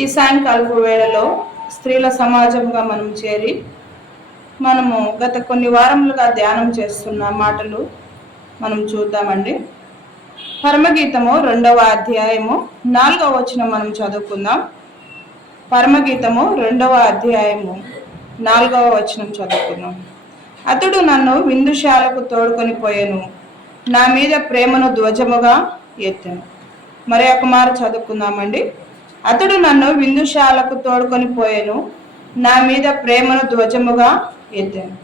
ఈ సాయంకాలపు వేళలో స్త్రీల సమాజంగా మనం చేరి మనము గత కొన్ని వారములుగా ధ్యానం చేస్తున్న మాటలు మనం చూద్దామండి. పరమగీతము 2వ అధ్యాయము 4వ వచనం మనం చదువుకుందాం. పరమగీతము 2వ అధ్యాయము 4వ వచనం చదువుకుందాం. అతడు నన్ను విందుశాలకు తోడుకొని పోయెను, నా మీద ప్రేమను ధ్వజముగా ఎత్తెను. మరి ఒక మారు చదువుకుందామండి. అతడు నన్ను విందుశాలకు తోడుకొని పోయెను, నా మీద ప్రేమను ధ్వజముగా ఎత్తాను.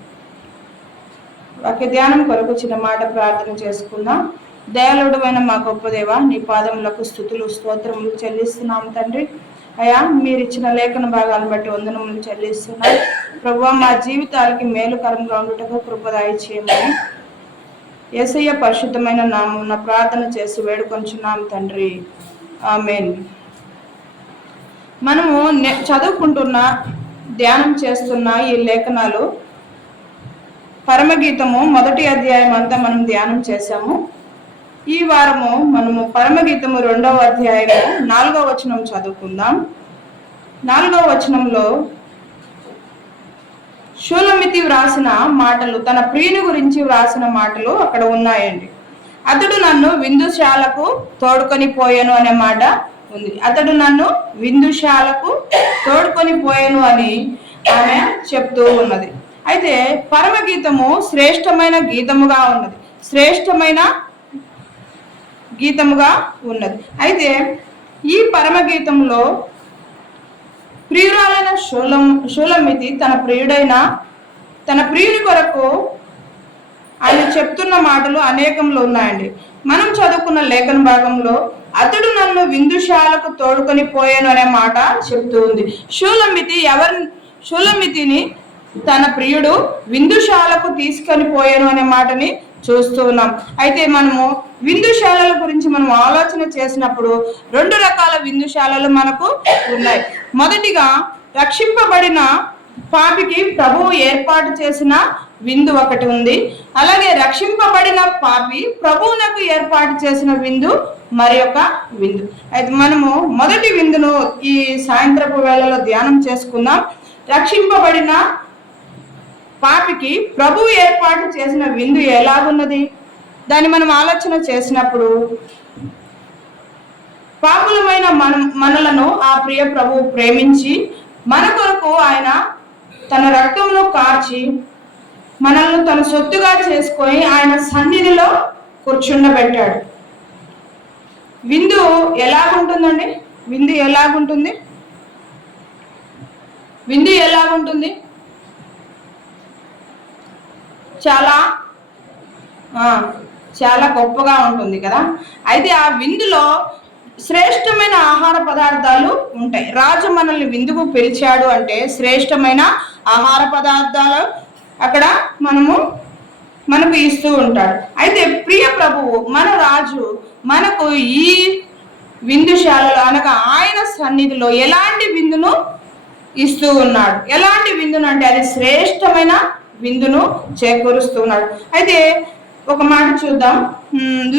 వాక్య ధ్యానం కొరకు చిన్న మాట ప్రార్థన చేసుకుందాం. దయాళుడైన మా గొప్ప దేవ, నీ పాదములకు స్తుతులు స్తోత్రములు చెల్లిస్తున్నాం తండ్రి. అయ్యా, మీరు ఇచ్చిన లేఖన భాగాలను బట్టి వందనములు చెల్లిస్తున్నాం. ప్రభువా, మా జీవితాలకి మేలుకరంగా ఉండుటకు కృపదాయి చేయమని యేసయ్య పరిశుద్ధమైన నామమున ప్రార్థన చేసి వేడుకొంచున్నాం తండ్రి, ఆమేన్. మనము చదువుకుంటున్న ధ్యానం చేస్తున్న ఈ లేఖనాలు పరమగీతము 1వ అధ్యాయం అంతా మనం ధ్యానం చేశాము. ఈ వారము మనము పరమగీతము 2వ అధ్యాయము 4వ వచనం చదువుకుందాం. 4వ వచనంలో షూలమితి వ్రాసిన మాటలు, తన ప్రియుని గురించి వ్రాసిన మాటలు అక్కడ ఉన్నాయండి. అతడు నన్ను విందుశాలకు తోడుకొని పోయాను అనే మాట ఉంది. అతడు నన్ను విందుశాలకు తోడుకొని పోయాను అని ఆమె చెప్తూ ఉన్నది. అయితే పరమగీతము శ్రేష్టమైన గీతముగా ఉన్నది, శ్రేష్టమైన గీతముగా ఉన్నది. అయితే ఈ పరమగీతంలో ప్రియురాలైన షూలమితి తన ప్రియుని కొరకు ఆయన చెప్తున్న మాటలు అనేకంలో ఉన్నాయండి. మనం చదువుకున్న లేఖన భాగంలో అతడు నన్ను విందుశాలకు తోడుకొని పోయాను అనే మాట చెప్తూ ఉంది. షూలమితిని తన ప్రియుడు విందుశాలకు తీసుకొని పోయాను అనే మాటని చూస్తూ ఉన్నాం. అయితే మనము విందుశాలల గురించి మనం ఆలోచన చేసినప్పుడు 2 రకాల విందుశాలలు మనకు ఉన్నాయి. మొదటిగా రక్షింపబడిన పాపికి ప్రభువు ఏర్పాటు చేసిన విందు ఒకటి ఉంది. అలాగే రక్షింపబడిన పాపి ప్రభువునకు ఏర్పాటు చేసిన విందు మరి ఒక విందు. అయితే మనము మొదటి విందును ఈ సాయంత్రపు వేళలో ధ్యానం చేసుకుందాం. రక్షింపబడిన పాపికి ప్రభువు ఏర్పాటు చేసిన విందు ఎలాగున్నది దాన్ని మనం ఆలోచన చేసినప్పుడు, పాపులమైన మనలను ఆ ప్రియ ప్రభువు ప్రేమించి మన కొరకు ఆయన తన రక్తమును కార్చి మనల్ని తన సొత్తుగా చేసుకొని ఆయన సన్నిధిలో కూర్చుండబెట్టాడు. విందు ఎలాగుంటుందండి? విందు ఎలాగుంటుంది? విందు ఎలాగుంటుంది? చాలా గొప్పగా ఉంటుంది కదా. అయితే ఆ విందులో శ్రేష్టమైన ఆహార పదార్థాలు ఉంటాయి. రాజు మనల్ని విందుకు పిలిచాడు అంటే శ్రేష్టమైన ఆహార పదార్థాలు అక్కడ మనకు ఇస్తూ ఉంటాడు. అయితే ప్రియ ప్రభువు మన రాజు మనకు ఈ విందుశాలలో అనగా ఆయన సన్నిధిలో ఎలాంటి విందును ఇస్తూ ఉన్నాడు. ఎలాంటి విందును అంటే అది శ్రేష్టమైన విందును చేకూరుస్తున్నాడు. అయితే ఒక మాట చూద్దాం.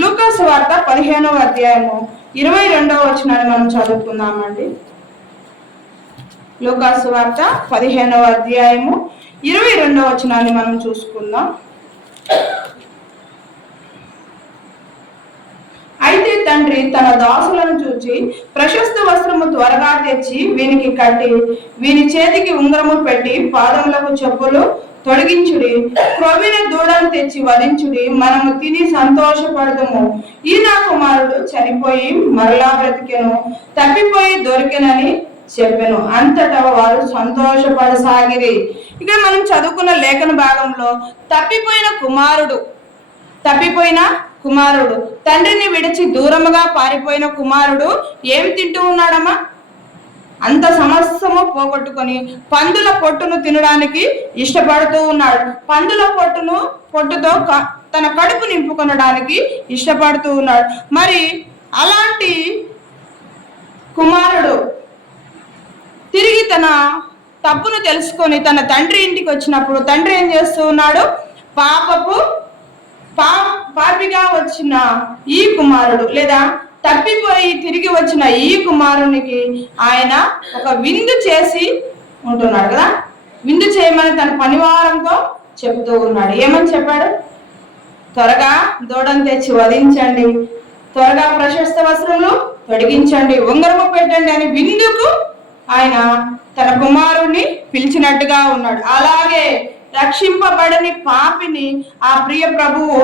లూకా సువార్త 15వ అధ్యాయము 22వ వచనాన్ని మనం చదువుకుందామండి. లూకా సువార్త 15వ అధ్యాయము 22వ వచనాన్ని మనం చూసుకుందాం. అయితే తండ్రి తన దాసులను చూచి ప్రశస్త వస్త్రము త్వరగా తెచ్చి వీనికి కట్టి వీని చేతికి ఉంగరము పెట్టి పాదములకు చెప్పులు తొలగించుడి, క్రొవ్విన దూడను తెచ్చి వధించుడి, మనము తిని సంతోషపడదము. ఈ నా కుమారుడు చనిపోయి మరలా బ్రతికెను, తప్పిపోయి దొరికెనని చెప్పెను. అంతటా వారు సంతోషపడసాగిరి. ఇక్కడ మనం చదువుకున్న లేఖన భాగంలో తప్పిపోయిన కుమారుడు తండ్రిని విడిచి దూరముగా పారిపోయిన కుమారుడు ఏమి తింటూ ఉన్నాడమ్మా? అంత సమస్తము పోగొట్టుకొని పందుల పొట్టును తినడానికి ఇష్టపడుతూ ఉన్నాడు. పందుల పొట్టుతో తన కడుపు నింపుకొనడానికి ఇష్టపడుతూ ఉన్నాడు. మరి అలాంటి కుమారుడు తిరిగి తన తప్పును తెలుసుకొని తన తండ్రి ఇంటికి వచ్చినప్పుడు తండ్రి ఏం చేస్తూ ఉన్నాడు? పాపిగా వచ్చిన ఈ కుమారుడు లేదా తప్పిపోయి తిరిగి వచ్చిన ఈ కుమారునికి ఆయన ఒక విందు చేసి ఉంటున్నాడు కదా. విందు చేయమని తన పనివారంతో చెబుతూ ఉన్నాడు. ఏమని చెప్పాడు? త్వరగా దూడను తెచ్చి వధించండి, త్వరగా ప్రశస్త వస్త్రములు తొడిగించండి, ఉంగరము పెట్టండి అని విందుకు ఆయన తన కుమారుణ్ణి పిలిచినట్టుగా ఉన్నాడు. అలాగే రక్షింపబడని పాపిని ఆ ప్రియ ప్రభువు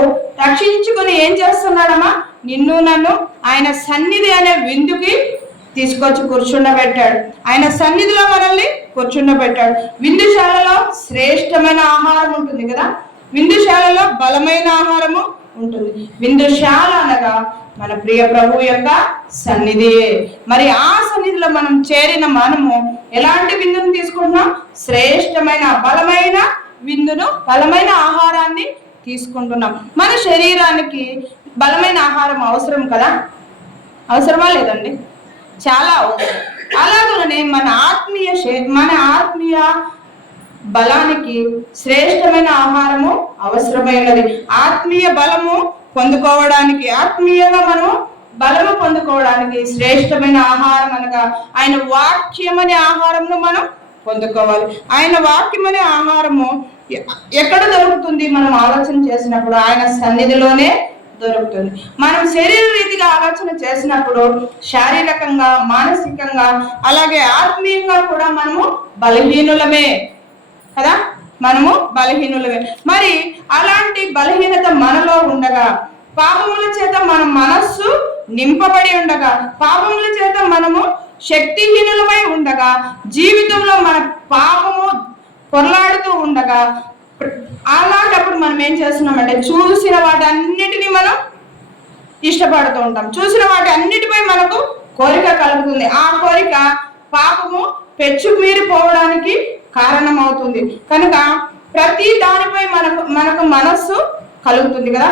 రక్షించుకుని ఏం చేస్తున్నాడమ్మా? నిన్ను నన్ను ఆయన సన్నిధి అనే విందుకి తీసుకొచ్చి కూర్చుండబెట్టాడు. ఆయన సన్నిధిలో మనల్ని కూర్చుండబెట్టాడు. విందుశాలలో శ్రేష్టమైన ఆహారం ఉంటుంది కదా. విందుశాలలో బలమైన ఆహారము ఉంటుంది. విందుశాల అనగా మన ప్రియ ప్రభు యొక్క సన్నిధియే. మరి ఆ సన్నిధిలో మనం చేరిన మనము ఎలాంటి విందును తీసుకుంటున్నాం? శ్రేష్టమైన బలమైన విందును, బలమైన ఆహారాన్ని తీసుకుంటున్నాం. మన శరీరానికి బలమైన ఆహారం అవసరం కదా. అవసరమా లేదండి? చాలా అవసరం. అలాగనే మన ఆత్మీయ బలానికి శ్రేష్టమైన ఆహారము అవసరమైనది. ఆత్మీయ బలము పొందుకోవడానికి, ఆత్మీయంగా మనము బలము పొందుకోవడానికి శ్రేష్టమైన ఆహారం అనగా ఆయన వాక్యం అనే ఆహారమును మనం పొందుకోవాలి. ఆయన వాక్యం అనే ఆహారము ఎక్కడ దొరుకుతుంది? మనం ఆలోచన చేసినప్పుడు ఆయన సన్నిధిలోనే దొరుకుతుంది. మనం శరీర రీతిగా ఆలోచన చేసినప్పుడు శారీరకంగా, మానసికంగా, అలాగే ఆత్మీయంగా కూడా మనము బలహీనులమే కదా. మనము బలహీనులమే. మరి అలాంటి బలహీనత మనలో ఉండగా, పాపముల చేత మన మనస్సు నింపబడి ఉండగా, పాపముల చేత మనము శక్తిహీనులమై ఉండగా, జీవితంలో మన పాపము పొరలాడుతూ ఉండగా, అలాంటప్పుడు మనం ఏం చేస్తున్నామంటే చూసిన వాటన్నిటినీ మనం ఇష్టపడుతూ ఉంటాం. చూసిన వాటి అన్నిటిపై మనకు కోరిక కలుగుతుంది. ఆ కోరిక పాపము పెచ్చుమీరిపోవడానికి కారణమవుతుంది. కనుక ప్రతి దానిపై మనకు మనస్సు కలుగుతుంది కదా.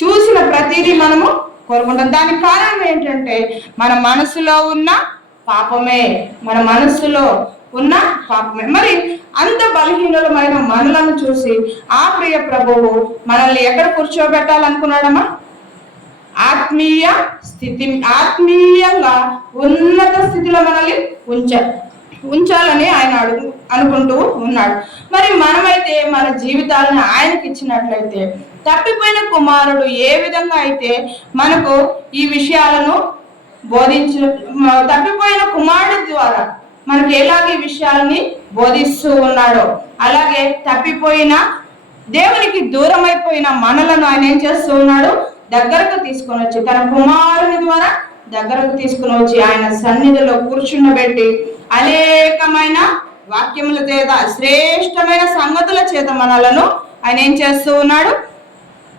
చూసిన ప్రతిదీ మనము కోరుకుంటాం. దానికి కారణం ఏంటంటే మన మనసులో ఉన్న పాపమే. మన మనస్సులో ఉన్న పాపమే. మరి అంత బలహీనులమైన మనలను చూసి ఆ ప్రియ ప్రభువు మనల్ని ఎక్కడ కూర్చోబెట్టాలనుకున్నాడమ్మా? ఆత్మీయంగా ఉన్నత స్థితిలో మనల్ని ఉంచాలని ఆయన అనుకుంటూ ఉన్నాడు. మరి మనమైతే మన జీవితాలను ఆయనకి ఇచ్చినట్లయితే, తప్పిపోయిన కుమారుడు ఏ విధంగా అయితే మనకు ఈ విషయాలను తప్పిపోయిన కుమారుడు ద్వారా మనకి ఎలాగే ఈ విషయాలని బోధిస్తూ ఉన్నాడో, అలాగే తప్పిపోయిన దేవునికి దూరం అయిపోయిన మనలను ఆయన ఏం చేస్తూ ఉన్నాడు? దగ్గరకు తీసుకొని వచ్చి, తన కుమారుని ద్వారా దగ్గరకు తీసుకుని వచ్చి ఆయన సన్నిధిలో కూర్చుండబెట్టి అనేకమైన వాక్యముల చేత, శ్రేష్టమైన సంగతుల చేత మనలను ఆయన ఏం చేస్తూ ఉన్నాడు?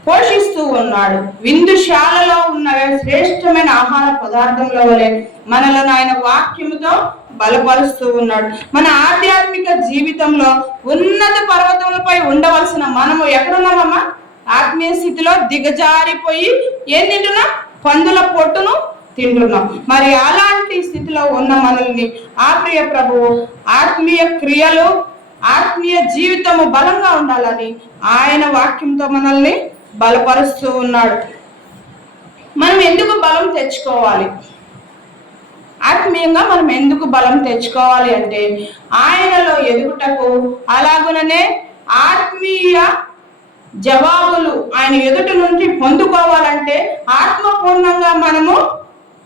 పోషిస్తూ ఉన్నాడు. విందుశాలలో ఉన్న శ్రేష్టమైన ఆహార పదార్థంలో వలె మనలను ఆయన వాక్యముతో బలపరుస్తూ ఉన్నాడు. మన ఆధ్యాత్మిక జీవితంలో ఉన్నత పర్వతములపై ఉండవలసిన మనము ఎక్కడున్నామమ్మా? ఆత్మీయ స్థితిలో దిగజారిపోయి ఏం తింటున్నాం? పందుల పొట్టును తింటున్నాం. మరి అలాంటి స్థితిలో ఉన్న మనల్ని ఆ ప్రియ ప్రభువు ఆత్మీయ క్రియలు, ఆత్మీయ జీవితము బలంగా ఉండాలని ఆయన వాక్యంతో మనల్ని బలపరుస్తూ ఉన్నాడు. మనం ఎందుకు బలం తెచ్చుకోవాలి? ఆత్మీయంగా మనం ఎందుకు బలం తెచ్చుకోవాలి అంటే ఆయనలో ఎదుగుటకు, అలాగుననే ఆత్మీయ జవాబులు ఆయన ఎదుటి నుండి పొందుకోవాలంటే ఆత్మపూర్ణంగా మనము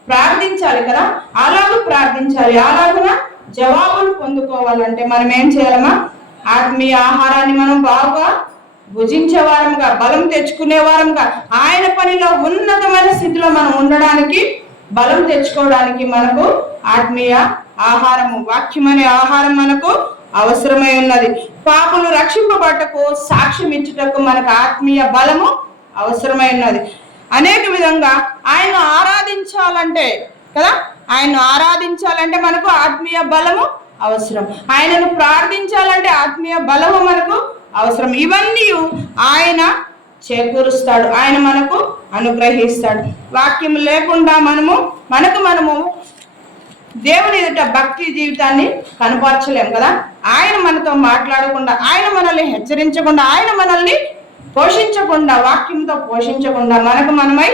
ప్రార్థించాలి కదా. అలాగూ ప్రార్థించాలి. అలాగున జవాబులు పొందుకోవాలంటే మనం ఏం చేయాలమ్మా? ఆత్మీయ ఆహారాన్ని మనం బాగా భుజించే వారంగా, బలం తెచ్చుకునే వారంగా, ఆయన పనిలో ఉన్నతమైన స్థితిలో మనం ఉండడానికి, బలం తెచ్చుకోవడానికి మనకు ఆత్మీయ ఆహారము, వాక్యం అనే ఆహారం మనకు అవసరమై ఉన్నది. పాపులు రక్షింపబట్టకు, సాక్ష్యం ఇచ్చుటకు మనకు ఆత్మీయ బలము అవసరమై ఉన్నది. అనేక విధంగా ఆయన ఆరాధించాలంటే కదా, ఆయన ఆరాధించాలంటే మనకు ఆత్మీయ బలము అవసరం. ఆయనను ప్రార్థించాలంటే ఆత్మీయ బలము మనకు అవసరం. ఇవన్నీ ఆయన చేకూరుస్తాడు, ఆయన మనకు అనుగ్రహిస్తాడు. వాక్యం లేకుండా మనము దేవుని ఎదుట భక్తి జీవితాన్ని కనపరచలేము కదా. ఆయన మనతో మాట్లాడకుండా, ఆయన మనల్ని హెచ్చరించకుండా, ఆయన మనల్ని పోషించకుండా, వాక్యంతో పోషించకుండా మనకు మనమై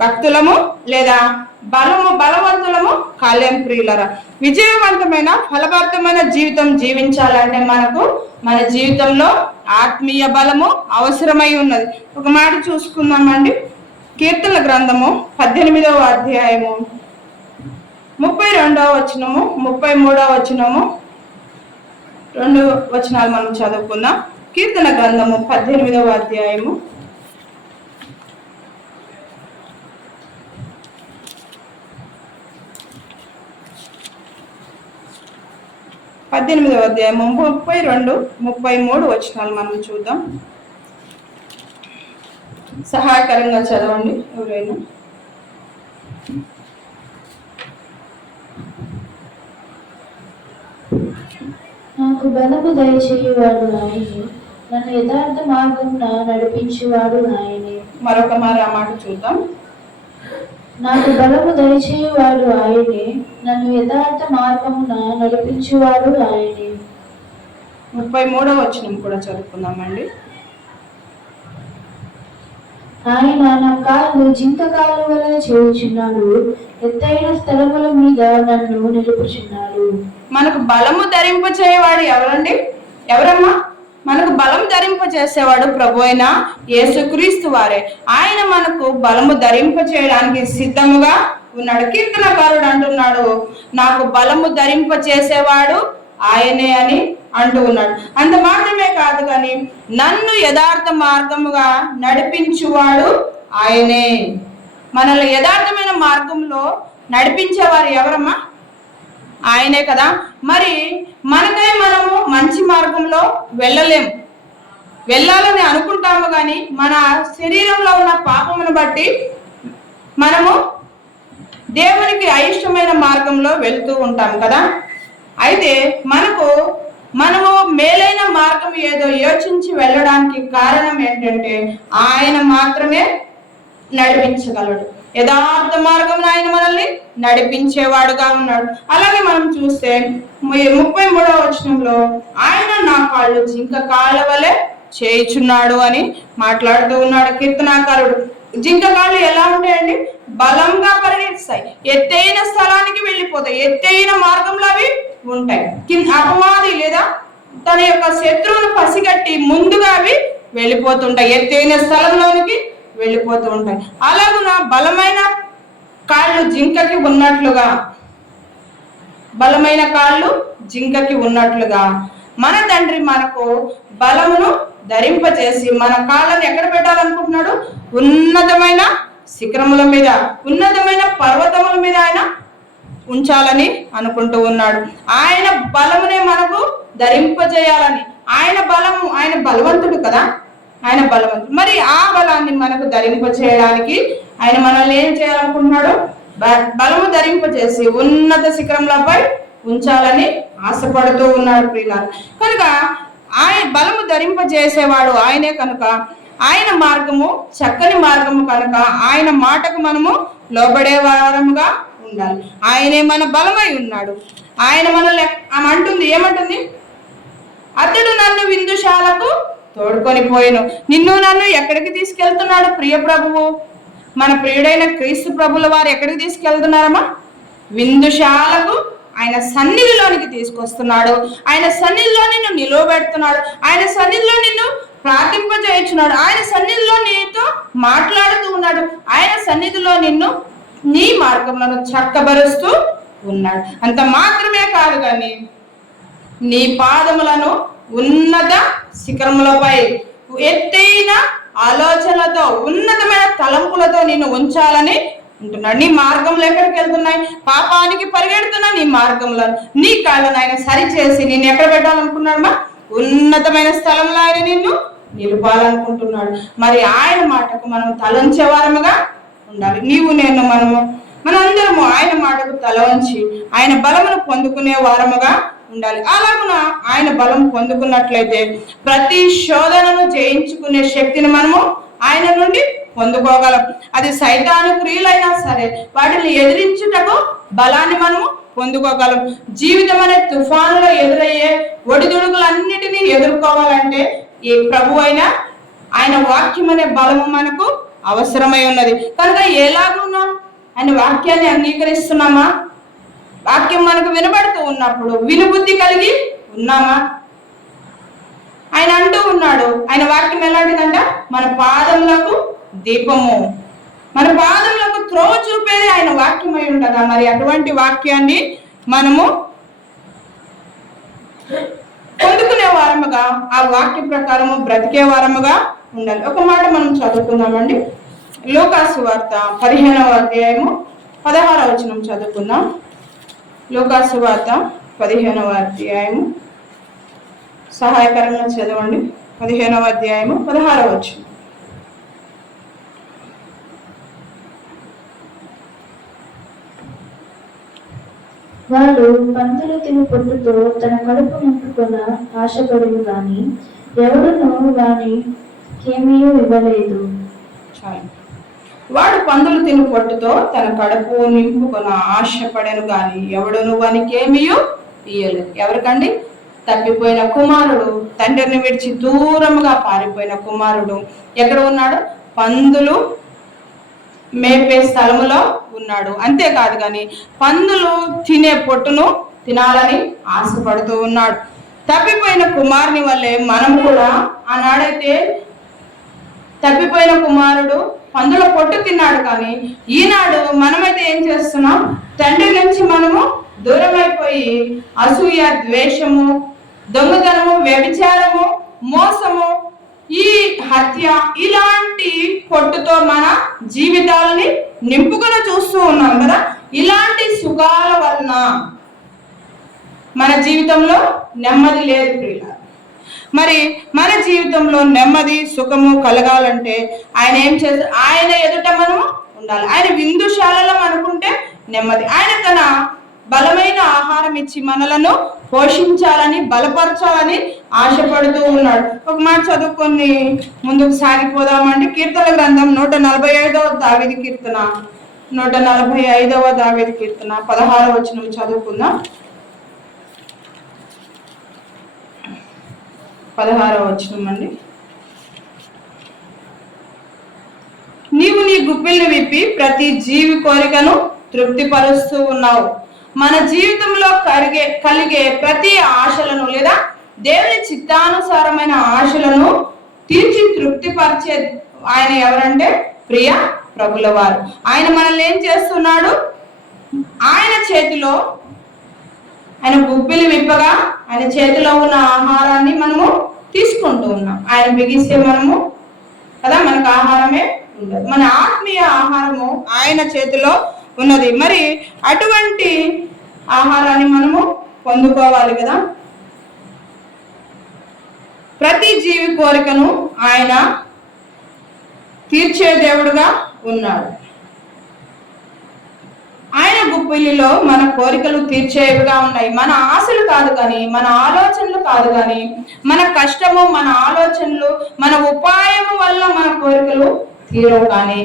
భక్తులము లేదా బలవంతులము కాలేం ప్రియులరా. విజయవంతమైన ఫలభరితమైన జీవితం జీవించాలంటే మనకు మన జీవితంలో ఆత్మీయ బలము అవసరమై ఉన్నది. ఒక మాట చూసుకుందామండి. కీర్తనల గ్రంథము 18వ అధ్యాయము 32వ వచనము 33వ వచనము 2 వచనాలు మనం చదువుకుందాం. కీర్తన గ్రంథము 18వ అధ్యాయము 32, 33 వచనాలు మనం చూద్దాం. సహాయకరంగా చదవండి ఎవరైనా. నాకు బలము దయచేయువాడు ఆయనే, నన్ను యథార్థ మార్గమున నడిపించేవాడు ఆయనే. మరొక ఆ మాట చూద్దాం. నాకు బలము దయచేయువాడు ఆయనే, నన్ను యథార్థ మార్గమున నడిపించేవాడు ఆయనే. 33వ వచనం కూడా చదువుకుందామండి. ఆయన నా కాళ్ళు జింక కాళ్ళ వలె చేయుచున్నాడు, ఎత్తైన స్థలముల మీద నన్ను నిలుపుచున్నాడు. మనకు బలము ధరింప చేయవాడు ఎవరండి? ఎవరమ్మా? మనకు బలం ధరింప చేసేవాడు ప్రభు అయిన యేసుక్రీస్తు వారే. ఆయన మనకు బలము ధరింప చేయడానికి సిద్ధముగా ఉన్నాడు. కీర్తనకారుడు అంటున్నాడు, నాకు బలము ధరింప చేసేవాడు ఆయనే అని అంటూ ఉన్నాడు. అంత మాత్రమే కాదు కానీ నన్ను యథార్థ మార్గముగా నడిపించువాడు ఆయనే. మనల్ని యథార్థమైన మార్గంలో నడిపించేవారు ఎవరమ్మా? ఆయనే కదా. మరి మనకై మనము మంచి మార్గంలో వెళ్ళాలని అనుకుంటాము కానీ మన శరీరంలో ఉన్న పాపమును బట్టి మనము దేవునికి అయిష్టమైన మార్గంలో వెళ్తూ ఉంటాం కదా. అయితే మనము మేలైన మార్గం ఏదో యోచించి వెళ్ళడానికి కారణం ఏంటంటే ఆయన మాత్రమే నడిపించగలడు. యథార్థ మార్గం ఆయన మనల్ని నడిపించేవాడుగా ఉన్నాడు. అలాగే మనం చూస్తే 33వ వచనంలో ఆయన నా కాళ్ళు జింక కాళ్ళ వలె చేయుచున్నాడు అని మాట్లాడుతూ ఉన్నాడు కీర్తనాకారుడు. జింక కాళ్ళు ఎలా ఉంటాయండి? బలంగా పరిగెత్తాయి, ఎత్తైన స్థలానికి వెళ్ళిపోతాయి, ఎత్తైన మార్గంలో అవి ఉంటాయి. అపవాది లేదా తన యొక్క శత్రువును పసిగట్టి ముందుగా అవి వెళ్ళిపోతుంటాయి, ఎత్తైన స్థలంలోనికి వెళ్ళిపోతూ ఉంటాయి. అలాగున బలమైన కాళ్ళు జింకకి ఉన్నట్లుగా మన తండ్రి మనకు బలమును ధరింపచేసి మన కాళ్ళని ఎక్కడ పెట్టాలనుకుంటున్నాడు? ఉన్నతమైన శిఖరముల మీద, ఉన్నతమైన పర్వతముల మీద ఆయన ఉంచాలని అనుకుంటూ ఉన్నాడు. ఆయన బలమునే మనకు ధరింపజేయాలని. ఆయన బలవంతుడు కదా, ఆయన బలవంతుడు. మరి ఆ బలాన్ని మనకు ధరింపచేయడానికి ఆయన మనల్ని ఏం చేయాలనుకుంటున్నాడు? బలము ధరింపజేసి ఉన్నత శిఖరములపై ఉంచాలని ఆశపడుతూ ఉన్నాడు ప్రియులారా. కనుక ఆయన బలము ధరింపజేసేవాడు ఆయనే కనుక ఆయన మార్గము చక్కని మార్గము కనుక ఆయన మాటకు మనము లోబడే వారముగా ఉండాలి. ఆయనే మన బలమై ఉన్నాడు. ఆయన మనల్ని ఏమంటుంది? అతడు నన్ను విందుశాలకు తోడుకొని పోయిను. నిన్ను నన్ను ఎక్కడికి తీసుకెళ్తున్నాడు ప్రియ ప్రభువు? మన ప్రియుడైన క్రీస్తు ప్రభుల వారు ఎక్కడికి తీసుకెళ్తున్నారమ్మా? విందుశాలకు, ఆయన సన్నిధిలోనికి తీసుకొస్తున్నాడు. ఆయన సన్నిధిలో నిన్ను నిలవబెడుతున్నాడు. ఆయన సన్నిధిలో నిన్ను ప్రార్థింపజేయుచున్నాడు. ఆయన సన్నిధిలో నీతో మాట్లాడుతూ ఉన్నాడు. ఆయన సన్నిధిలో నిన్ను నీ మార్గములను చక్కబరుస్తూ ఉన్నాడు. అంత మాత్రమే కాదు కానీ నీ పాదములను ఉన్నత శిఖరములపై ఎత్తైన ఆలోచనలతో, ఉన్నతమైన తలంపులతో నిన్ను ఉంచాలని ఉంటున్నాడు. నీ మార్గంలో ఎక్కడికి వెళ్తున్నాయి? పాపానికి పరిగెడుతున్నా నీ మార్గంలో నీ కాళ్ళను ఆయన సరిచేసి నిన్ను ఎక్కడ పెట్టాలనుకున్నాడు? ఉన్నతమైన స్థలంలో ఆయన నిన్ను నిలపాలనుకుంటున్నాడు. మరి ఆయన మాటకు మనం తలంచే వారముగా ఉండాలి. మనందరము ఆయన మాటకు తల వంచి ఆయన బలమును పొందుకునే వారముగా ఉండాలి. అలాగున ఆయన బలం పొందుకున్నట్లయితే ప్రతి శోధనను జయించుకునే శక్తిని మనము ఆయన నుండి పొందుకోగలం. అది సైతాను క్రియలైనా సరే వాటిని ఎదిరించుటకు బలాన్ని మనము పొందుకోగలం. జీవితం అనే తుఫానులో ఎదురయ్యే ఒడిదుడుకులన్నిటినీ ఎదుర్కోవాలంటే ఈ ప్రభు అయిన ఆయన వాక్యం అనే బలము మనకు అవసరమై ఉన్నది. కనుక ఎలాగున్నాం? ఆయన వాక్యాన్ని అంగీకరిస్తున్నామా? వాక్యం మనకు వినబడుతూ ఉన్నప్పుడు వినుబుద్ధి కలిగి ఉన్నామా? ఆయన అంటూ ఉన్నాడు, ఆయన వాక్యం ఎలాంటిదంట? మన పాదములకు దీపము, మన పాదములకు త్రోవ చూపేది ఆయన వాక్యమై ఉండగా మరి అటువంటి వాక్యాన్ని మనము పొందుకునే వారముగా, ఆ వాక్య ప్రకారము బ్రతికే వారముగా ఉండాలి. ఒక మాట మనం చదువుకుందామండి. లూకాసు వార్త 15వ అధ్యాయము 16వ వచనం చదువుకుందాం. లూకాసు వార్త 15వ అధ్యాయము, సహాయకరంగా చదవండి. 15వ అధ్యాయము 16వ వచనం. వాడు పందులు తిని పొట్టుతో తన కడుపు నింపుకొన ఆశపడును గాని ఎవడును వానికి ఇవ్వలేదు. వాడు పందులు తిని పొట్టుతో తన కడుపు నింపుకొన ఆశపడను గాని ఎవడును వానికేమీ ఇయ్యలేదు. ఎవరికండి? తప్పిపోయిన కుమారుడు, తండ్రిని విడిచి దూరముగా పారిపోయిన కుమారుడు ఎక్కడ ఉన్నాడు? పందులు మేపే స్థలములో ఉన్నాడు. అంతేకాదు కానీ పందులు తినే పొట్టును తినాలని ఆశపడుతూ ఉన్నాడు. తప్పిపోయిన కుమారుని వల్లే మనం కూడా, ఆనాడైతే తప్పిపోయిన కుమారుడు పందుల పొట్టు తిన్నాడు, కానీ ఈనాడు మనమైతే ఏం చేస్తున్నాం? తండ్రి నుంచి మనము దూరమైపోయి అసూయ, ద్వేషము, దొంగతనము, వ్యభిచారము, మోసము, ఈ హత్య, ఇలాంటి పొట్టుతో మన జీవితాలని నింపుకొని చూస్తూ ఉన్నాం కదా. ఇలాంటి సుఖాల వలన మన జీవితంలో నెమ్మది లేదు ప్రియులారా. మరి మన జీవితంలో నెమ్మది, సుఖము కలగాలంటే ఆయన ఏం చేస్తారు? ఆయన ఎదుట మనము ఉండాలి. ఆయన విందుశాలలో మనకుంటే నెమ్మది. ఆయన తన బలమైన ఆహారం ఇచ్చి మనలను పోషించాలని, బలపరచాలని ఆశపడుతూ ఉన్నాడు. ఒక మాట చదువుకొని ముందుకు సాగిపోదామండి. కీర్తన గ్రంథం 145వ దావీదు కీర్తన, 145వ దావీదు కీర్తన 16వ వచనం చదువుకుందాం. 16వ వచనం అండి. నీవు నీ గుప్పిల్ని విప్పి ప్రతి జీవి కోరికను తృప్తిపరుస్తూ ఉన్నావు. మన జీవితంలో కలిగే ప్రతి ఆశలను లేదా దేవుని చిత్తానుసారమైన ఆశలను తీర్చి తృప్తిపరిచే ఆయన ఎవరంటే ప్రియ ప్రభుల వారు. ఆయన మనల్ని ఏం చేస్తున్నాడు? ఆయన చేతిలో, ఆయన గుప్పిలి విప్పగా ఆయన చేతిలో ఉన్న ఆహారాన్ని మనము తీసుకుంటూ ఉన్నాం. ఆయన బిగిస్తే మనము కదా, మనకు ఆహారమే ఉండదు. మన ఆత్మీయ ఆహారము ఆయన చేతిలో ఉన్నది. మరి అటువంటి ఆహారాన్ని మనము పొందుకోవాలి కదా. ప్రతి జీవి కోరికను ఆయన తీర్చే దేవుడుగా ఉన్నాడు. ఆయన గుప్పిలిలో మన కోరికలు తీర్చేవిగా ఉన్నాయి. మన ఆశలు కాదు కానీ, మన ఆలోచనలు కాదు కానీ, మన కష్టము, మన ఆలోచనలు, మన ఉపాయము వల్ల మన కోరికలు తీరవు. కానీ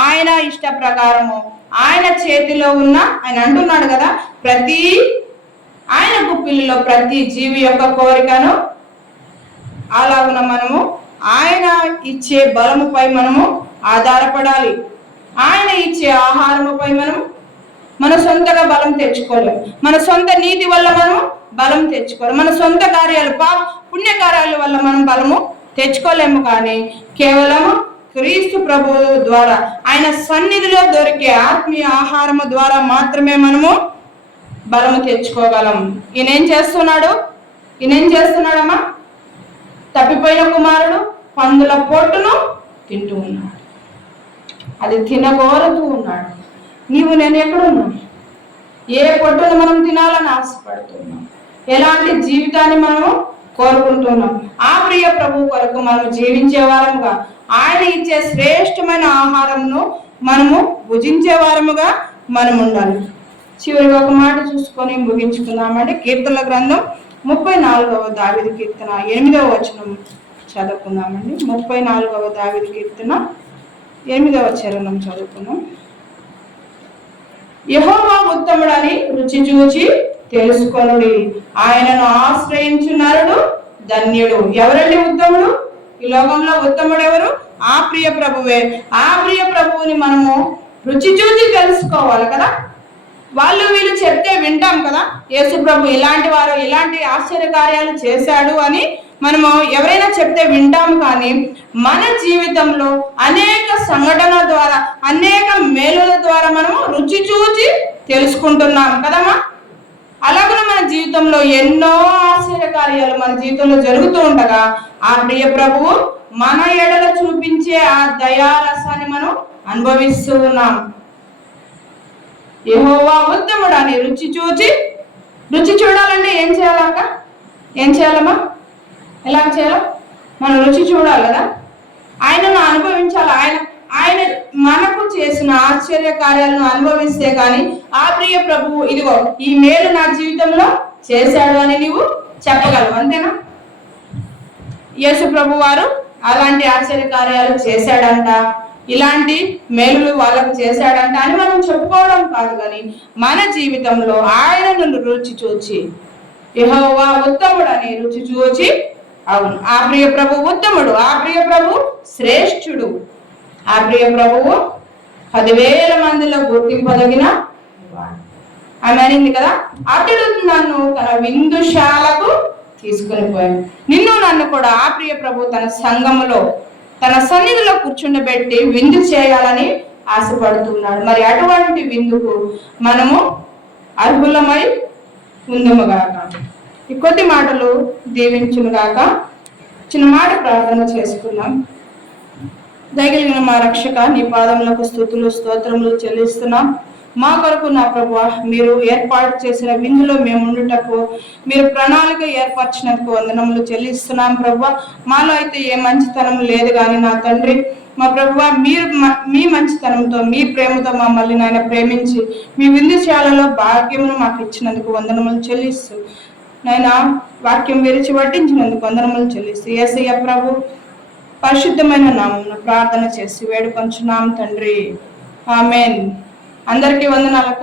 ఆయన ఇష్ట ప్రకారము, ఆయన చేతిలో ఉన్న, ఆయన అంటున్నాడు కదా, ఆయన గుప్పిలిలో ప్రతి జీవి యొక్క కోరికను అలాగున మనము ఆయన ఇచ్చే బలముపై మనము ఆధారపడాలి. ఆయన ఇచ్చే ఆహారముపై మనము మన సొంతగా బలం తెచ్చుకోలేము. మన సొంత నీతి వల్ల మనం బలం తెచ్చుకోలేము. మన సొంత కార్యాలు, పుణ్యకార్యాల వల్ల మనం బలము తెచ్చుకోలేము. కానీ కేవలము క్రీస్తు ప్రభు ద్వారా, ఆయన సన్నిధిలో దొరికే ఆత్మీయ ఆహారము ద్వారా మాత్రమే మనము బలము తెచ్చుకోగలం. ఈయనేం చేస్తున్నాడమ్మా? తప్పిపోయిన కుమారుడు పందుల పొట్టును తింటూ ఉన్నాడు. అది తినగోరుతూ ఉన్నాడు. నీవు నేను ఎక్కడున్నాం? ఏ పొట్టును మనం తినాలని ఆశపడుతున్నాం? ఎలాంటి జీవితాన్ని మనము కోరుకుంటున్నాం? ఆ ప్రియ ప్రభు కొరకు మనం జీవించే వారముగా, ఆయన ఇచ్చే శ్రేష్టమైన ఆహారంను మనము భుజించే వారముగా మనం ఉండాలి. చివరిగా ఒక మాట చూసుకొని ముగించుకుందామండి. కీర్తనల గ్రంథం 34వ దావీదు కీర్తన 8వ వచనం చదువుకుందామండి. 34వ దావీదు కీర్తన 8వ చరణం చదువుకుందాం. యెహోవా ఉత్తముడని రుచి చూచి తెలుసుకొనుడి, ఆయనను ఆశ్రయించు నరుడు ధన్యుడు. ఎవరండి ఉత్తముడు? ఈ లోకంలో ఉత్తముడు ఎవరు? ఆ ప్రియ ప్రభువే. ఆ ప్రియ ప్రభువుని మనము రుచి చూసి తెలుసుకోవాలి కదా. వాళ్ళు వీళ్ళు చెప్తే వింటాం కదా, యేసు ప్రభు ఇలాంటి వారు ఇలాంటి ఆశ్చర్య కార్యాలు చేశాడు అని మనము ఎవరైనా చెప్తే వింటాము. కానీ మన జీవితంలో అనేక సంఘటనల ద్వారా, అనేక మేలుల ద్వారా మనము రుచి చూచి తెలుసుకుంటున్నాం కదమ్మా. అలాగే మన జీవితంలో ఎన్నో ఆశ్చర్య కార్యాలు మన జీవితంలో జరుగుతూ ఉండగా ఆ ప్రియ ప్రభువు మన ఎడల చూపించే ఆ దయారసాన్ని మనం అనుభవిస్తూ ఉన్నాం. యెహోవా ఉత్తముడు అని రుచి చూడాలంటే ఏం చేయాలక్క? ఏం చేయాలమ్మా? ఎలా చేయాలో మనం రుచి చూడాలి కదా, ఆయనను అనుభవించాలి. ఆయన మనకు చేసిన ఆశ్చర్య కార్యాలను అనుభవిస్తే కానీ ఆ ప్రియ ప్రభువు ఇదిగో ఈ మేలు నా జీవితంలో చేశాడు అని నీవు చెప్పగలవు, అంతేనా? యేసు ప్రభు వారు అలాంటి ఆశ్చర్య కార్యాలు చేశాడంట, ఇలాంటి మేలులు వాళ్ళకు చేశాడంట అని మనం చెప్పుకోవడం కాదు, కానీ మన జీవితంలో ఆయనను రుచి చూచి యెహోవా ఉత్తముడు అని రుచి చూచి, అవును ఆ ప్రియ ప్రభు ఉత్తముడు, ఆ ప్రియ ప్రభు శ్రేష్ఠుడు, ఆ ప్రియ ప్రభువు 10,000 మందిలో గుర్తింపదగిన ఆమె అనింది కదా, అతడు నన్ను తన విందుశాలకు తీసుకుని పోయాడు. నిన్ను నన్ను కూడా ఆ ప్రియ ప్రభు తన సంఘములో తన సన్నిధిలో కూర్చుండబెట్టి విందు చేయాలని ఆశపడుతున్నాడు. మరి అటువంటి విందుకు మనము అర్హులమై ఉందుముగాక. ఈ కొద్ది మాటలు దీవించునుగాక. చిన్న మాట ప్రార్థన చేసుకున్నాం. దయగలిగిన మా రక్షక, నీ పాదములకు స్తుతులు స్తోత్రములు చెల్లిస్తున్నాం. మా కొరకు నా ప్రభువా, మీరు ఏర్పాటు చేసిన విందులో మేము ఉండుటకు, మీరు ప్రణాళిక ఏర్పరిచినందుకు వందనములు చెల్లిస్తున్నాం ప్రభువా. మాలో అయితే ఏ మంచితనం లేదు కానీ నా తండ్రి, మా ప్రభువా, మీరు మీ మంచితనంతో మీ ప్రేమతో మమ్మల్ని నాయన ప్రేమించి మీ విందుశాలలో భాగ్యమును మాకు ఇచ్చినందుకు వందనములు చెల్లిస్తూ, నాయన వాక్యం విరిచి వడ్డించినందుకు వందనములు చెల్లిస్తూ యేసయ్య ప్రభు పరిశుద్ధమైన నామమున ప్రార్థన చేసి వేడుకొంచున్నాం తండ్రి, ఆమేన్. అందరికీ వందనాలక్క.